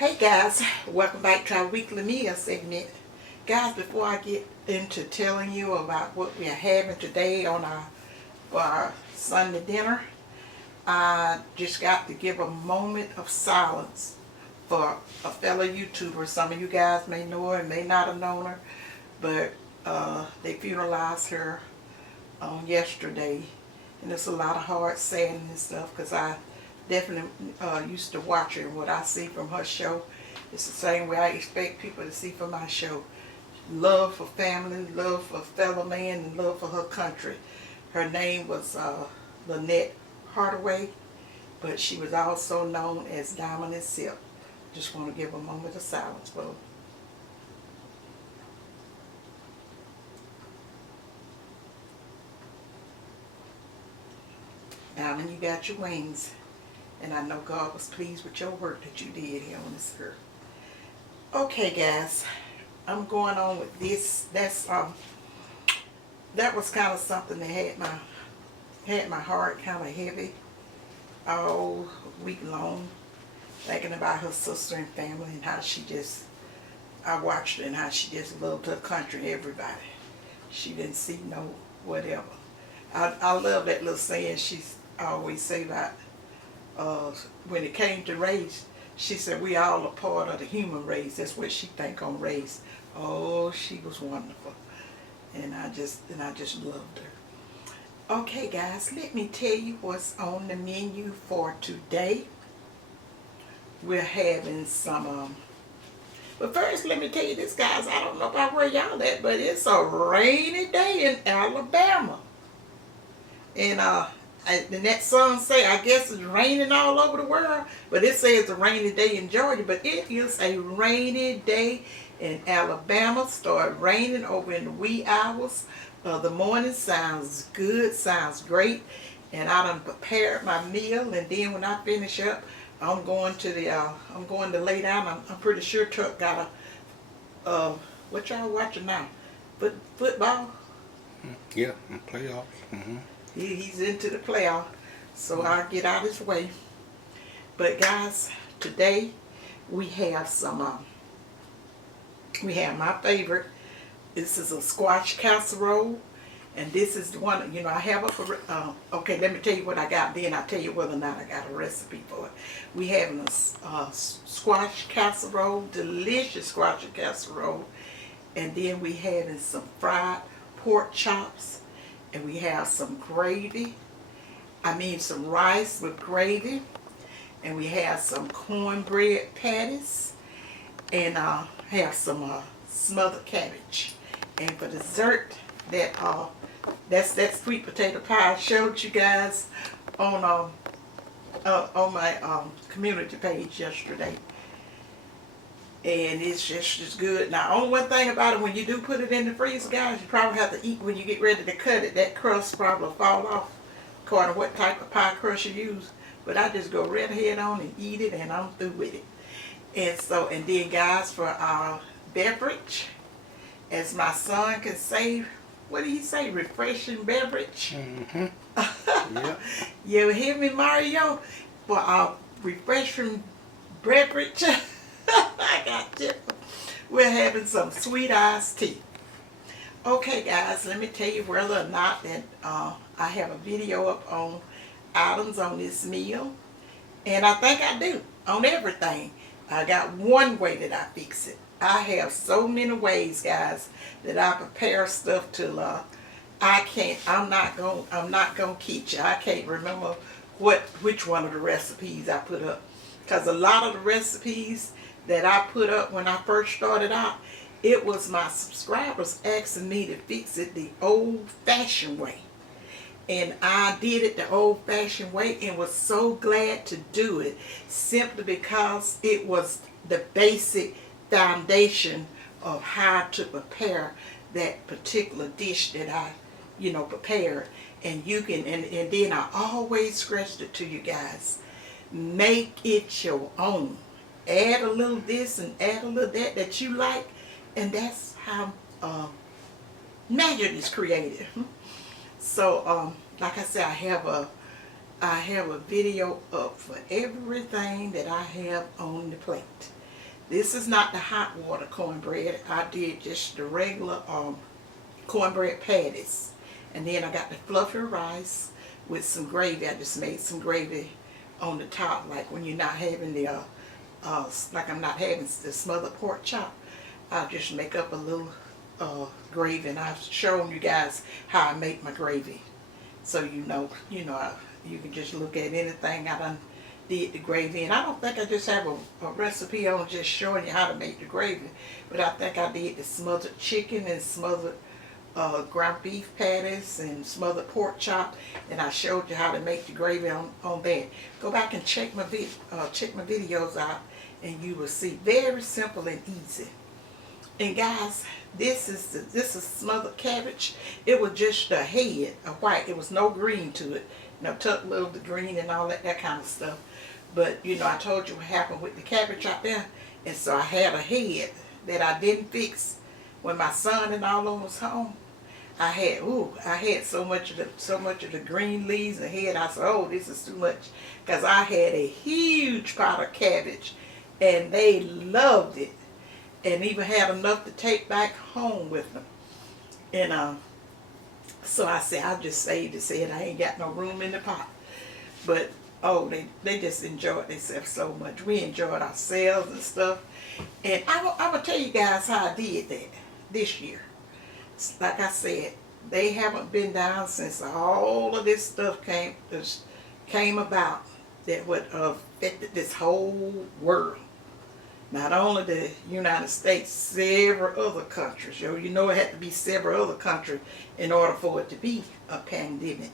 Hey guys, welcome back to our weekly meal segment. Guys, before I get into telling you about what we are having today on our Sunday dinner, I just got to give a moment of silence for a fellow YouTuber. Some of you guys may know her and may not have known her, but they funeralized her on yesterday, and it's a lot of hard saying and stuff because I definitely used to watch her, and what I see from her show it's the same way I expect people to see from my show. Love for family, love for fellow man, and love for her country. Her name was Lynette Hardaway, but she was also known as Diamond and Silk. Just want to give a moment of silence for her. Diamond, you got your wings. And I know God was pleased with your work that you did here on this earth. Okay, guys, I'm going on with this. That was kind of something that had my heart kind of heavy all week long, thinking about her sister and family and how I watched her and how she just loved her country, everybody. She didn't see no whatever. I love that little saying she's always say about. When it came to race, she said we all are part of the human race. That's what she think on race. Oh, she was wonderful, and I just loved her. Okay, guys, let me tell you what's on the menu for today. We're having some. But first, let me tell you this, guys. I don't know about where y'all at, but it's a rainy day in Alabama, and and that song say, I guess it's raining all over the world, but it says it's a rainy day in Georgia, but it is a rainy day in Alabama. Started raining over in the wee hours of the morning. Sounds good, sounds great. And I done prepared my meal, and then when I finish up, I'm going to lay down. I'm pretty sure Chuck got what y'all watching now? Football? Yeah, playoffs. He's into the playoff, so I'll get out his way. But guys, today we have we have my favorite. This is a squash casserole, and this is the one, I have okay, let me tell you what I got, then I'll tell you whether or not I got a recipe for it. We having a squash casserole, delicious squash casserole, and then we having some fried pork chops. And we have some gravy, some rice with gravy. And we have some cornbread patties. And have some smothered cabbage. And for dessert, that's that sweet potato pie I showed you guys on my community page yesterday. And it's just good. Now, only one thing about it, when you do put it in the freezer, guys, you probably have to eat when you get ready to cut it. That crust probably fall off, according to what type of pie crust you use. But I just go right ahead on and eat it, and I'm through with it. And then, guys, for our beverage, as my son can say, what did he say? Refreshing beverage? Yeah. You hear me, Mario? For our refreshing beverage. I got you. We're having some sweet iced tea. Okay, guys, let me tell you whether or not that I have a video up on items on this meal. And I think I do, on everything. I got one way that I fix it. I have so many ways, guys, that I prepare stuff till I'm not gonna kid you. I can't remember which one of the recipes I put up. Because a lot of the recipes that I put up when I first started out, it was my subscribers asking me to fix it the old-fashioned way. And I did it the old-fashioned way and was so glad to do it, simply because it was the basic foundation of how to prepare that particular dish that I, prepared. And you can, and then I always stressed it to you guys. Make it your own. Add a little this and add a little that you like, and that's how magic is created. So, like I said, I have a video up for everything that I have on the plate. This is not the hot water cornbread. I did just the regular cornbread patties. And then I got the fluffy rice with some gravy. I just made some gravy on the top, like when you're not having the, like I'm not having the smothered pork chop. I'll just make up a little gravy, and I've shown you guys how I make my gravy. So you know, you can just look at anything I done did the gravy. And I don't think I just have a recipe on just showing you how to make the gravy, but I think I did the smothered chicken and smothered ground beef patties and smothered pork chop, and I showed you how to make the gravy on that. Go back and check my videos out, and you will see very simple and easy. And guys, this is smothered cabbage. It was just a head, a white. It was no green to it. Tuck little the green and all that kind of stuff. But I told you what happened with the cabbage out there, and so I had a head that I didn't fix when my son and all of them was home. I had so much of the green leaves and head. I said, oh, this is too much, because I had a huge pot of cabbage, and they loved it, and even had enough to take back home with them. And so I said, I'll just saved it. Said I ain't got no room in the pot. But oh, they just enjoyed themselves so much. We enjoyed ourselves and stuff. And I'm gonna tell you guys how I did that this year. Like I said, they haven't been down since all of this stuff came about that would affect this whole world. Not only the United States, several other countries. You know it had to be several other countries in order for it to be a pandemic.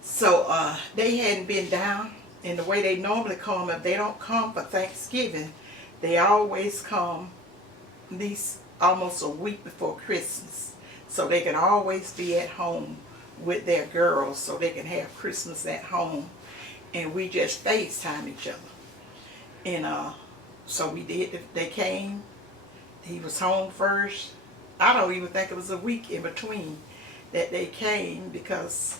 So they hadn't been down, and the way they normally come, if they don't come for Thanksgiving, they always come at least almost a week before Christmas, so they can always be at home with their girls, so they can have Christmas at home, and we just FaceTime each other. And so we did. They came. He was home first. I don't even think it was a week in between that they came, because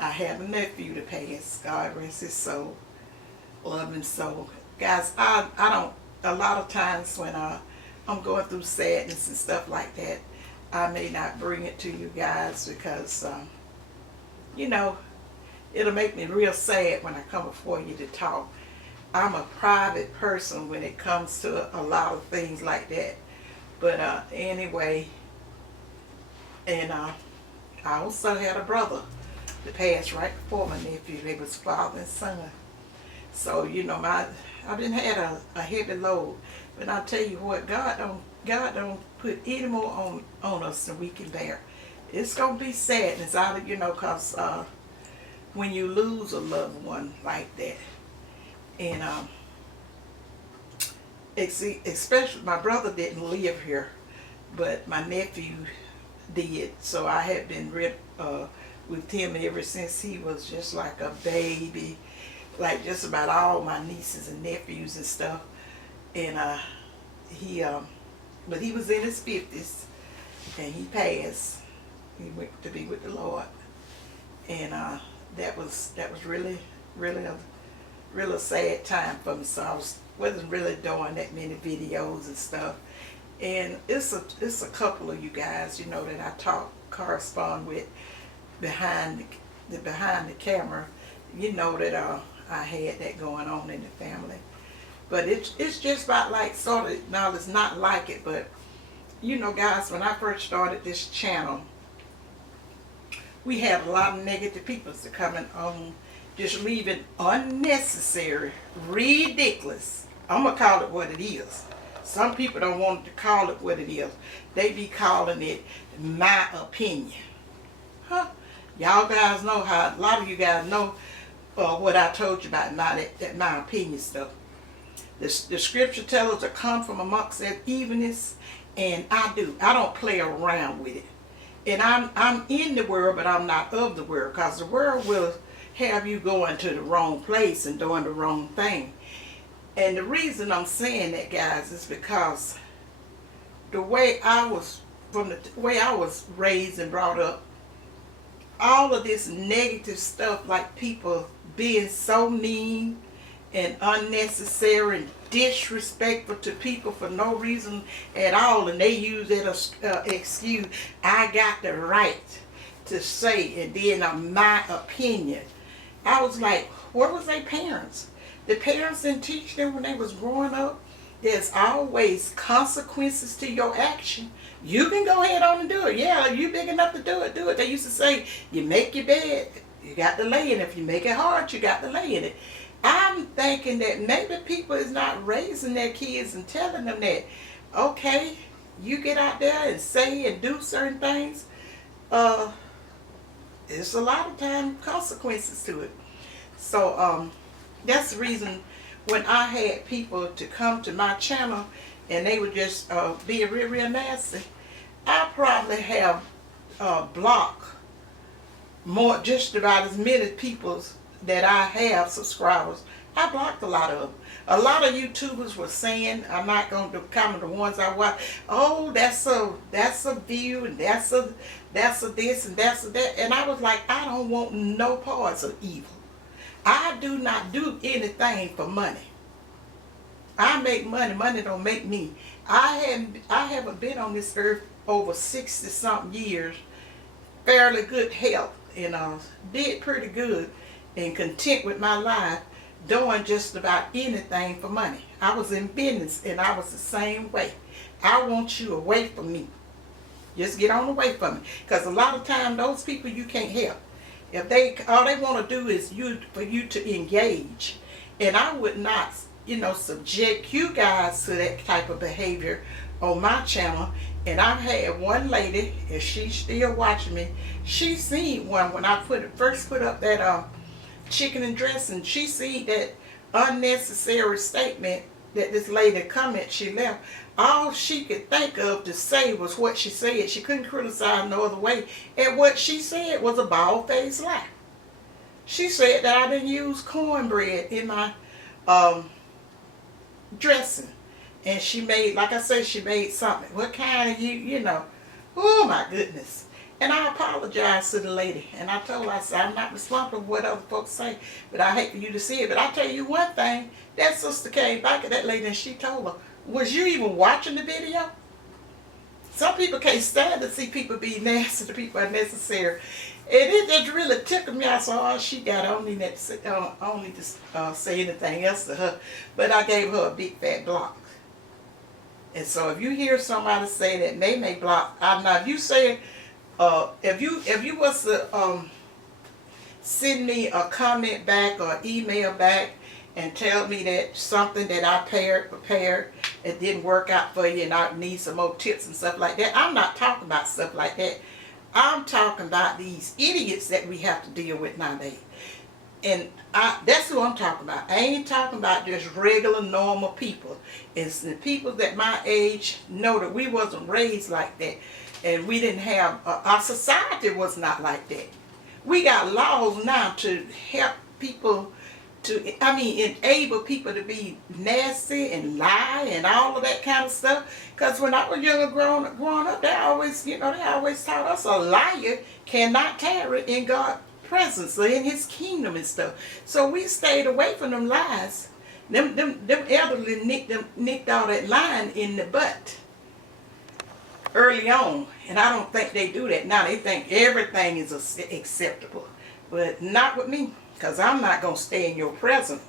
I had a nephew to pass. God rest his soul. Love him so. Guys, I don't, a lot of times when I'm going through sadness and stuff like that, I may not bring it to you guys, because it'll make me real sad when I come before you to talk. I'm a private person when it comes to a lot of things like that. But anyway, and I also had a brother that passed right before my nephew. They was father and son. So I didn't have a heavy load. But I'll tell you what, God don't put any more on us than we can bear. It's gonna be sadness out of because when you lose a loved one like that. And especially my brother didn't live here, but my nephew did. So I had been with him ever since he was just like a baby, like just about all my nieces and nephews and stuff. And but he was in his 50s, and he passed. He went to be with the Lord, and that was really a sad time for me. So I wasn't really doing that many videos and stuff. And it's a couple of you guys, that I correspond with behind the camera. That I had that going on in the family. But it's just about like sort of, now it's not like it, but guys, when I first started this channel, we had a lot of negative people that coming on, just leaving unnecessary, ridiculous. I'm gonna call it what it is. Some people don't want to call it what it is. They be calling it my opinion. Huh? Y'all guys know how, a lot of you guys know what I told you about that my opinion stuff. The scripture tells us to come from amongst that evenness, and I don't play around with it. And I'm in the world, but I'm not of the world, because the world will have you going to the wrong place and doing the wrong thing. And the reason I'm saying that, guys, is because the way I was raised and brought up, all of this negative stuff, like people being so mean and unnecessary and disrespectful to people for no reason at all, and they use it as excuse. I got the right to say, and then my opinion. I was like, where was their parents? The parents didn't teach them when they was growing up. There's always consequences to your action. You can go ahead on and do it. Yeah, you big enough to do it, do it. They used to say, you make your bed, you got to lay in it. If you make it hard, you got to lay in it. I'm thinking that maybe people is not raising their kids and telling them that, okay, you get out there and say and do certain things. There's a lot of time consequences to it. So that's the reason when I had people to come to my channel and they would just be real nasty, I probably have blocked more, just about as many people that I have subscribers. I blocked a lot of them. A lot of YouTubers were saying, I'm not going to comment the ones I watch, oh, that's a view, and that's a this, and that's a that. And I was like, I don't want no parts of evil. I do not do anything for money. I make money. Money don't make me. I haven't been on this earth over 60-something years. Fairly good health, and did pretty good and content with my life, doing just about anything for money. I was in business and I was the same way. I want you away from me. Just get on away from me. Because a lot of times those people you can't help. If all they want to do is for you to engage. And I would not, subject you guys to that type of behavior on my channel. And I've had one lady, and she's still watching me, she seen one when I first put up that chicken and dressing. She seen that unnecessary statement that this lady comment she left. All she could think of to say was what she said. She couldn't criticize no other way. And what she said was a bald-faced lie. She said that I didn't use cornbread in my dressing. And she made, like I said, she made something. What kind of oh my goodness. And I apologized to the lady. And I told her, I said, I'm not responsible for what other folks say, but I hate for you to see it. But I'll tell you one thing, that sister came back at that lady and she told her, was you even watching the video? Some people can't stand to see people be nasty to people unnecessary. And it just really tickled me. I saw, she got only to say anything else to her. But I gave her a big fat block. And so if you hear somebody say that they may block, I know if you say, if you was to send me a comment back or email back and tell me that something that I prepared, it didn't work out for you and I need some more tips and stuff like that, I'm not talking about stuff like that. I'm talking about these idiots that we have to deal with nowadays. And that's who I'm talking about. I ain't talking about just regular, normal people. It's the people that my age know that we wasn't raised like that. And we didn't have, our society was not like that. We got laws now to help people enable people to be nasty and lie and all of that kind of stuff. Because when I was younger growing up, they always taught us a liar cannot tarry in God's presence or in his kingdom and stuff. So we stayed away from them lies. Them elderly nicked all that lying in the butt early on. And I don't think they do that now. They think everything is acceptable. But not with me. Because I'm not going to stay in your presence.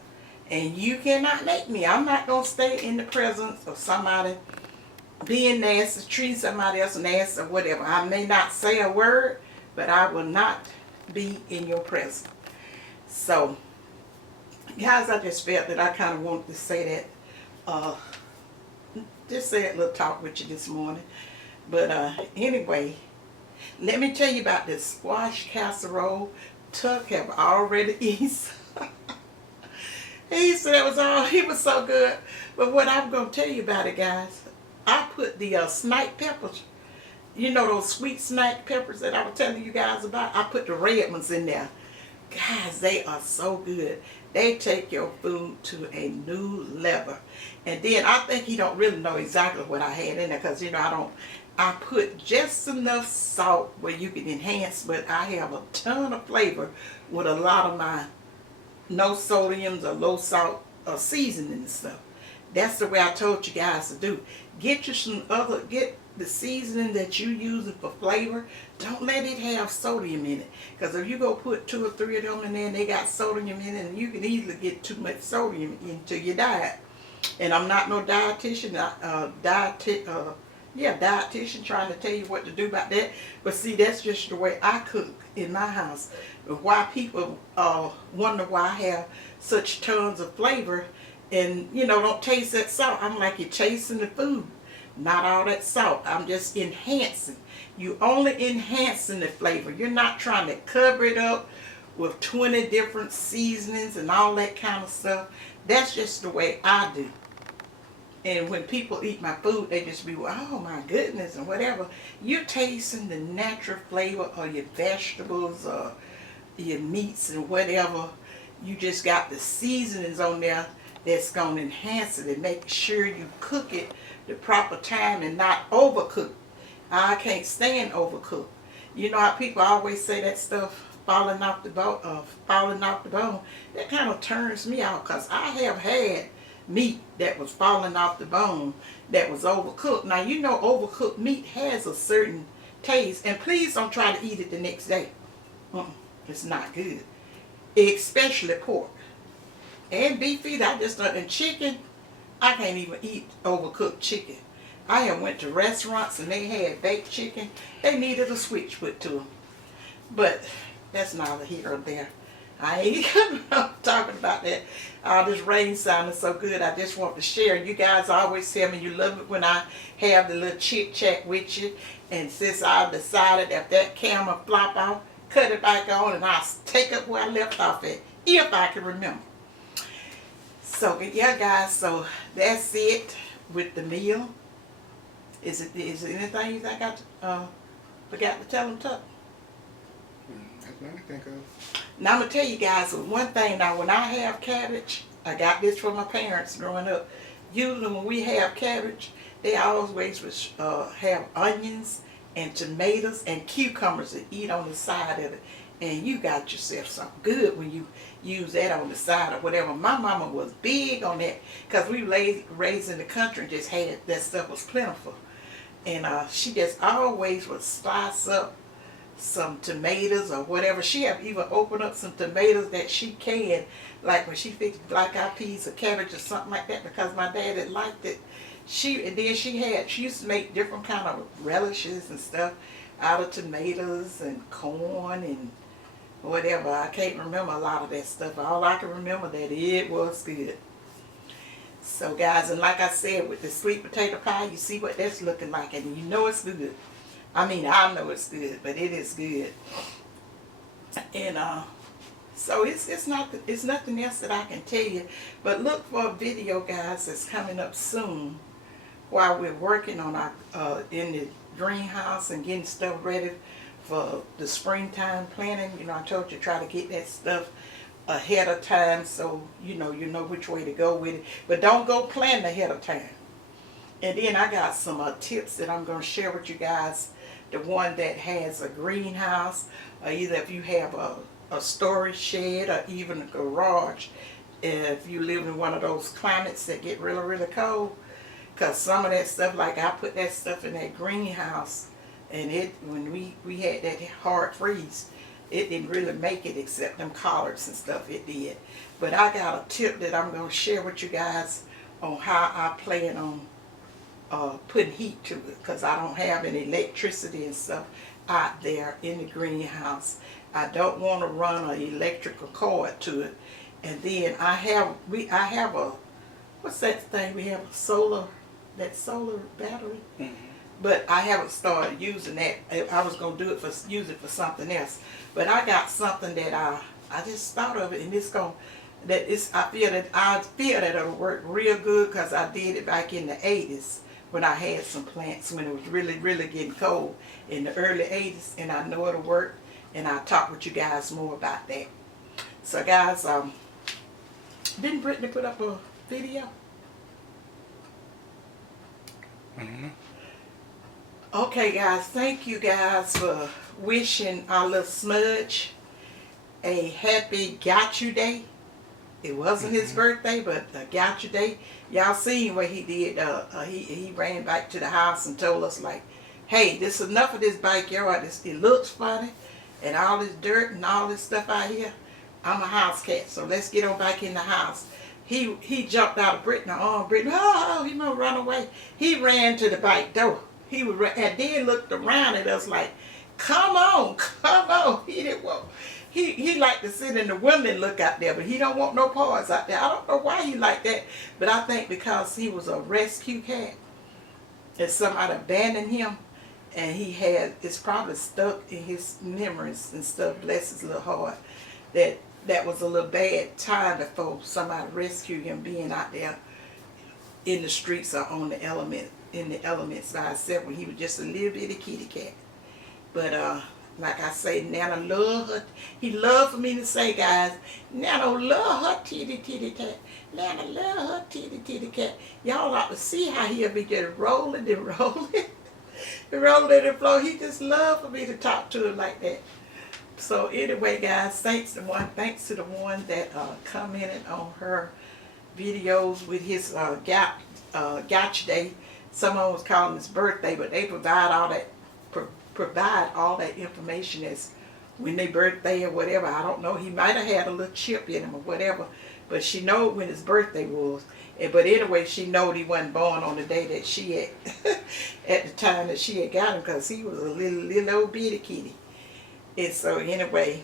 And you cannot make me. I'm not going to stay in the presence of somebody being nasty, treating somebody else nasty or whatever. I may not say a word, but I will not be in your presence. So, guys, I just felt that I kind of wanted to say that. Just say that little talk with you this morning. But anyway, let me tell you about this squash casserole. Tuck have already eaten. He said it was all, he was so good. But what I'm going to tell you about it, guys, I put the snipe peppers, those sweet snipe peppers that I was telling you guys about, I put the red ones in there. Guys, they are so good. They take your food to a new level. And then I think he don't really know exactly what I had in there because, I put just enough salt where you can enhance, but I have a ton of flavor with a lot of my no sodiums or low salt seasoning and stuff. That's the way I told you guys to do. Get the seasoning that you using for flavor. Don't let it have sodium in it. Because if you go put 2 or 3 of them in there and they got sodium in it, and you can easily get too much sodium into your diet. And I'm not no dietitian, dietitian trying to tell you what to do about that. But see, that's just the way I cook in my house. Why people wonder why I have such tons of flavor and, you know, don't taste that salt. I'm like, you're chasing the food. Not all that salt. I'm just enhancing. You only enhancing the flavor. You're not trying to cover it up with 20 different seasonings and all that kind of stuff. That's just the way I do. And when people eat my food, they just be, oh my goodness, and whatever. You're tasting the natural flavor of your vegetables or your meats and whatever. You just got the seasonings on there that's going to enhance it and make sure you cook it the proper time and not overcook. I can't stand overcook. You know how people always say that stuff falling off the bone. That kind of turns me out, because I have had meat that was falling off the bone that was overcooked. Now, you know, overcooked meat has a certain taste, and please don't try to eat it the next day. It's not good, especially pork and beef either. And chicken, I can't even eat overcooked chicken. I have went to restaurants and they had baked chicken. They needed a switch put to them, but that's neither here or there. I ain't talking about that. This rain sounded so good. I just want to share. You guys always tell me you love it when I have the little chit chat with you. And since I decided if that camera flop off, cut it back on and I'll take up where I left off at, if I can remember. So yeah, guys. So that's it with the meal. Is it anything you think I forgot to tell them, Tuck? That's what I think of. Now I'm going to tell you guys one thing. Now when I have cabbage, I got this from my parents growing up. Usually when we have cabbage, they always have onions and tomatoes and cucumbers to eat on the side of it. And you got yourself something good when you use that on the side or whatever. My mama was big on that because we raised in the country and just had that stuff was plentiful. And she just always would slice up some tomatoes or whatever. She have even opened up some tomatoes that she canned, like when she fixed black eyed peas or cabbage or something like that, because my dad had liked it. She used to make different kind of relishes and stuff out of tomatoes and corn and whatever. I can't remember a lot of that stuff. All I can remember that it was good. So guys, and like I said, with the sweet potato pie, you see what that's looking like, and you know it's good. I mean, I know it's good, but it is good. And so it's nothing else that I can tell you. But look for a video, guys, that's coming up soon while we're working on our in the greenhouse and getting stuff ready for the springtime planting. You know, I told you try to get that stuff ahead of time so you know which way to go with it. But don't go planting ahead of time. And then I got some tips that I'm going to share with you guys. The one that has a greenhouse, or either if you have a storage shed or even a garage, if you live in one of those climates that get really, really cold. Because some of that stuff, like I put that stuff in that greenhouse, and when we had that hard freeze, it didn't really make it except them collards and stuff, it did. But I got a tip that I'm going to share with you guys on how I plan on putting heat to it, because I don't have any electricity and stuff out there in the greenhouse. I don't want to run an electrical cord to it. And then I have a, what's that thing? We have a solar battery. Mm-hmm. But I haven't started using that. I was going to use it for something else. But I got something that I just thought of it, and I feel that it'll work real good, because I did it back in the 80s. When I had some plants when it was really, really getting cold in the early 80s, and I know it'll work, and I'll talk with you guys more about that. So guys, didn't Brittany put up a video? Mm-hmm. Okay guys, thank you guys for wishing our little smudge a happy Got You Day. It wasn't his birthday, but Goucher Day. Y'all seen what he did. He ran back to the house and told us, like, hey, this is enough of this backyard. It looks funny, and all this dirt and all this stuff out here. I'm a house cat, so let's get on back in the house. He jumped out of Brittany. Oh, Brittany, oh, he gonna run away. He ran to the back door. He was, and then looked around at us like, come on, come on. He didn't want. He liked to sit in the window and look out there, but he don't want no paws out there. I don't know why he like that, but I think because he was a rescue cat and somebody abandoned him, and it's probably stuck in his memories and stuff. Bless his little heart. That was a little bad time before somebody rescued him, being out there in the streets or on the elements by himself when he was just a little bitty kitty cat. But like I say, Nana love her. He loved for me to say, guys, Nana love her titty cat. Nana love her titty cat. Y'all ought to see how he'll be just rolling and rolling. Rolling the floor. He just loved for me to talk to him like that. So anyway, guys, thanks to the one that commented on her videos with his Goucher Day. Someone was calling his birthday, but they provide all that information as when their birthday or whatever. I don't know. He might have had a little chip in him or whatever, but she know when his birthday was. But anyway, she knowed he wasn't born on the day that she had, at the time that she had got him, because he was a little old bitty kitty. And so anyway,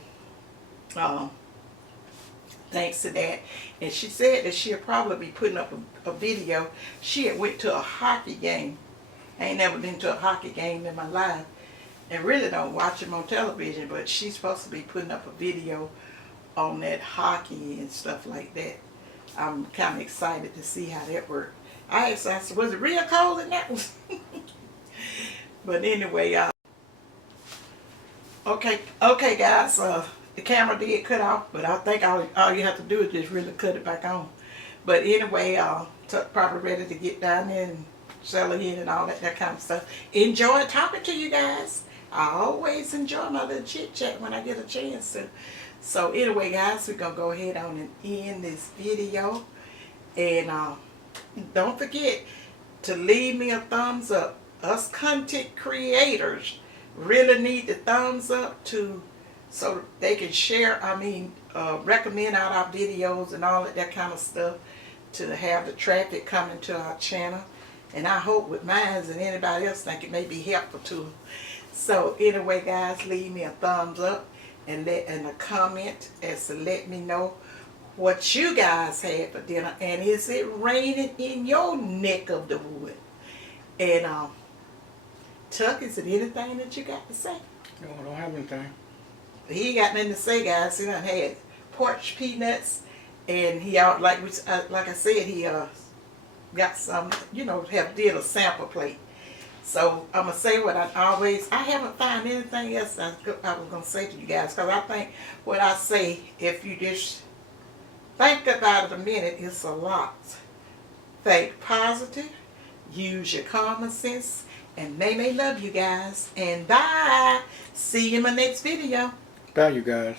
thanks to that. And she said that she'll probably be putting up a video. She had went to a hockey game. I ain't never been to a hockey game in my life, and really don't watch them on television, but she's supposed to be putting up a video on that hockey and stuff like that. I'm kind of excited to see how that worked. I asked, was it real cold in that one? But anyway, okay guys, the camera did cut off, but I think all you have to do is just really cut it back on. But anyway, probably ready to get down there and settle in and all that kind of stuff. Enjoy talking to you guys. I always enjoy my little chit chat when I get a chance to. So anyway, guys, we're gonna go ahead on and end this video, and don't forget to leave me a thumbs up. Us content creators really need the thumbs up so they can share, recommend out our videos and all of that kind of stuff to have the traffic coming to our channel. And I hope with mine and anybody else think it may be helpful to them. So anyway, guys, leave me a thumbs up and a comment as to let me know what you guys had for dinner, and is it raining in your neck of the wood? And Tuck, is it anything that you got to say? No, I don't have anything. He ain't got nothing to say, guys. He done had porch peanuts, and he like I said, he got some, did a sample plate. So I'm gonna say what I haven't found anything else I was gonna say to you guys, because I think what I say, if you just think about it a minute, it's a lot. Think positive, use your common sense, and may love you guys. And bye. See you in my next video. Bye, you guys.